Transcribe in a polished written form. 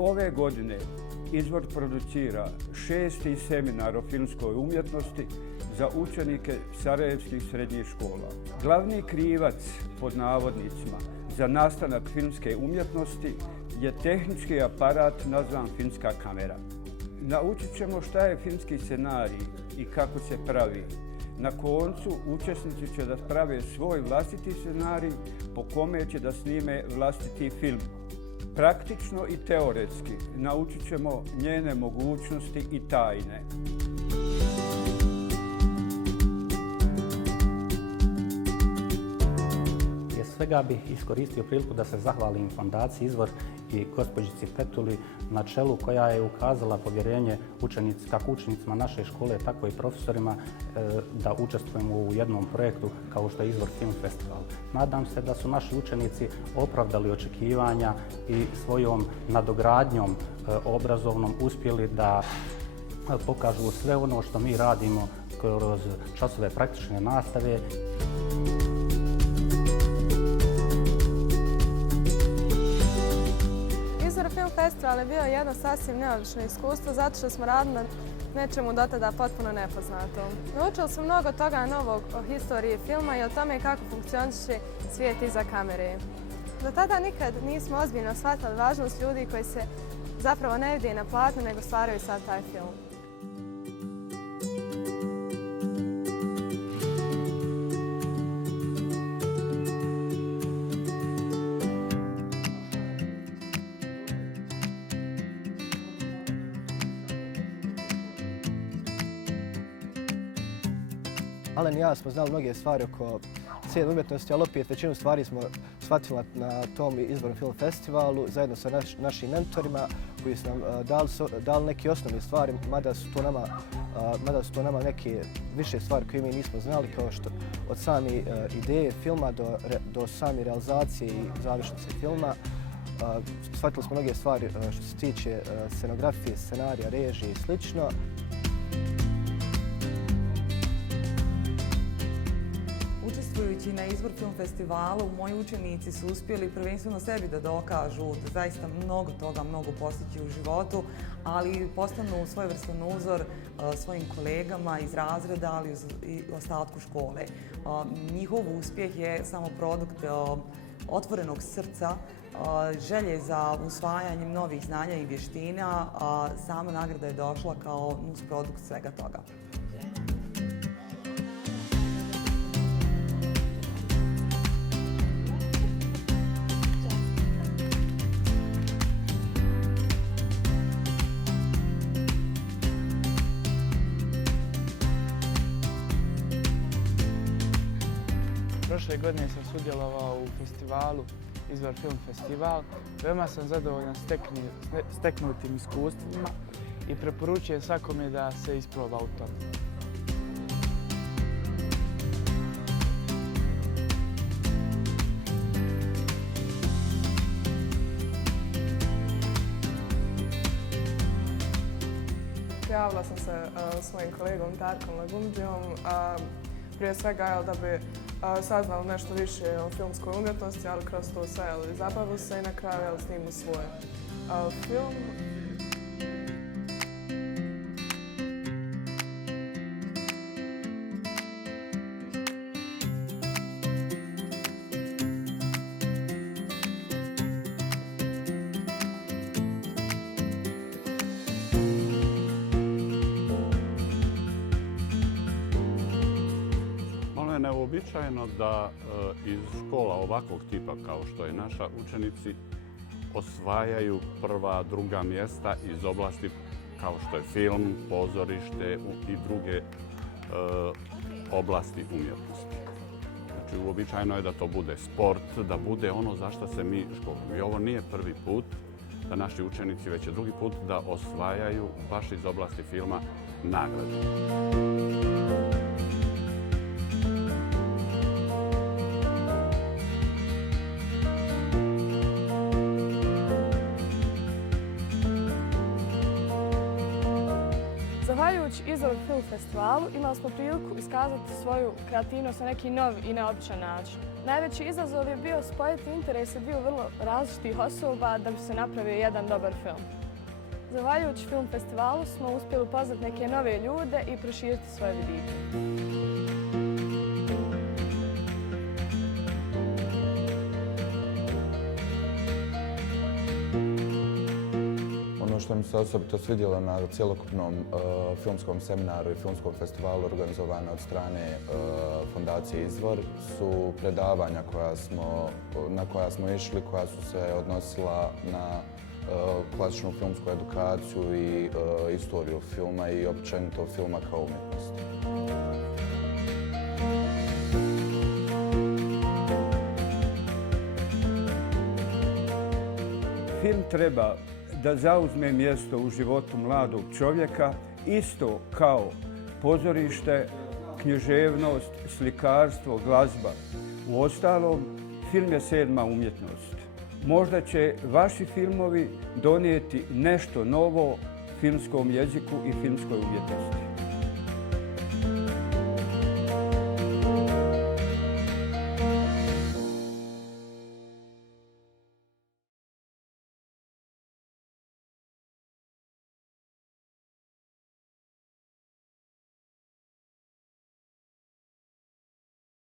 Ove godine Izvor producira 6. seminar o filmskoj umjetnosti za učenike sarajevskih srednjih škola. Glavni krivac, pod navodnicima, za nastanak filmske umjetnosti je tehnički aparat nazvan filmska kamera. Naučit ćemo šta je filmski scenarij i kako se pravi. Na koncu učesnici će da prave svoj vlastiti scenarij po kome će da snime vlastiti film. Praktično i teoretski naučit ćemo njene mogućnosti i tajne. Prije svega bih iskoristio priliku da se zahvalim Fondaciji Izvor i gospođici Petuli na čelu koja je ukazala povjerenje kako učenicima naše škole, tako i profesorima da učestvujemo u jednom projektu kao što je Izvor Film Festival. Nadam se da su naši učenici opravdali očekivanja i svojom nadogradnjom obrazovnom uspjeli da pokažu sve ono što mi radimo kroz časove praktične nastave. Izvor Film Festival je bio jedno sasvim neobično iskustvo zato što smo radili na nečemu dotada potpuno nepoznatom. Naučili smo mnogo toga novog o historiji filma i o tome kako funkcioniše svijet iza kamere. Do tada nikad nismo ozbiljno shvatili važnost ljudi koji se zapravo ne vide na platnu nego stvaraju sad taj film. Alen i ja smo znali mnoge stvari oko cijele umjetnosti, ali opet većinu stvari smo shvatili na tom Izvornom film festivalu zajedno sa našim mentorima koji su nam dali neke osnovne stvari, mada su to nama neke više stvari koje mi nismo znali, kao što od same ideje filma do same realizacije i završnice filma. Shvatili smo mnoge stvari što se tiče scenografije, scenarija, režije i slično. Učestvujući na Izvor Film Festivalu, moji učenici su uspjeli prvenstveno sebi da dokažu da zaista mnogo toga mogu postići u životu, ali postanu svojevrstan uzor svojim kolegama iz razreda, ali i ostatku škole. Njihov uspjeh je samo produkt otvorenog srca, želje za usvajanjem novih znanja i vještina, a sama nagrada je došla kao nusprodukt svega toga. Prošle godine sam sudjelovao u festivalu Izvor Film Festival. Veoma sam zadovoljan steknutim iskustvima i preporučujem svakome da se isproba u tom. Javila sam se svojim kolegom Darkom Lagumđijom, prije svega da bi saznali nešto više o filmskoj umjetnosti, ali kroz to sve zabavu se i na kraju snimu svoj film. Neobičajeno da iz škola ovakvog tipa kao što je naša učenici osvajaju prva, druga mjesta iz oblasti kao što je film, pozorište i druge oblasti umjetnosti. Znači, uobičajeno je da to bude sport, da bude ono za što se mi školujemo. I ovo nije prvi put da naši učenici, već je drugi put da osvajaju baš iz oblasti filma nagradu. Izvor film festivalu imali smo priliku iskazati svoju kreativnost na neki nov i neobičan način. Najveći izazov je bio spojiti interese dviju vrlo različitih osoba da bi se napravio jedan dobar film. Zahvaljujući film festivalu smo uspjeli upoznati neke nove ljude i proširiti svoje vidike. Ono što mi se osobito svidjelo na cjelokupnom filmskom seminaru i filmskom festivalu organizovane od strane Fondacije Izvor su predavanja na koja smo išli, koja su se odnosila na klasičnu filmsku edukaciju i istoriju filma i općenito filma kao umjetnosti. Film treba da zauzme mjesto u životu mladog čovjeka, isto kao pozorište, književnost, slikarstvo, glazba. Uostalom, film je 7. umjetnost. Možda će vaši filmovi donijeti nešto novo filmskom jeziku i filmskoj umjetnosti.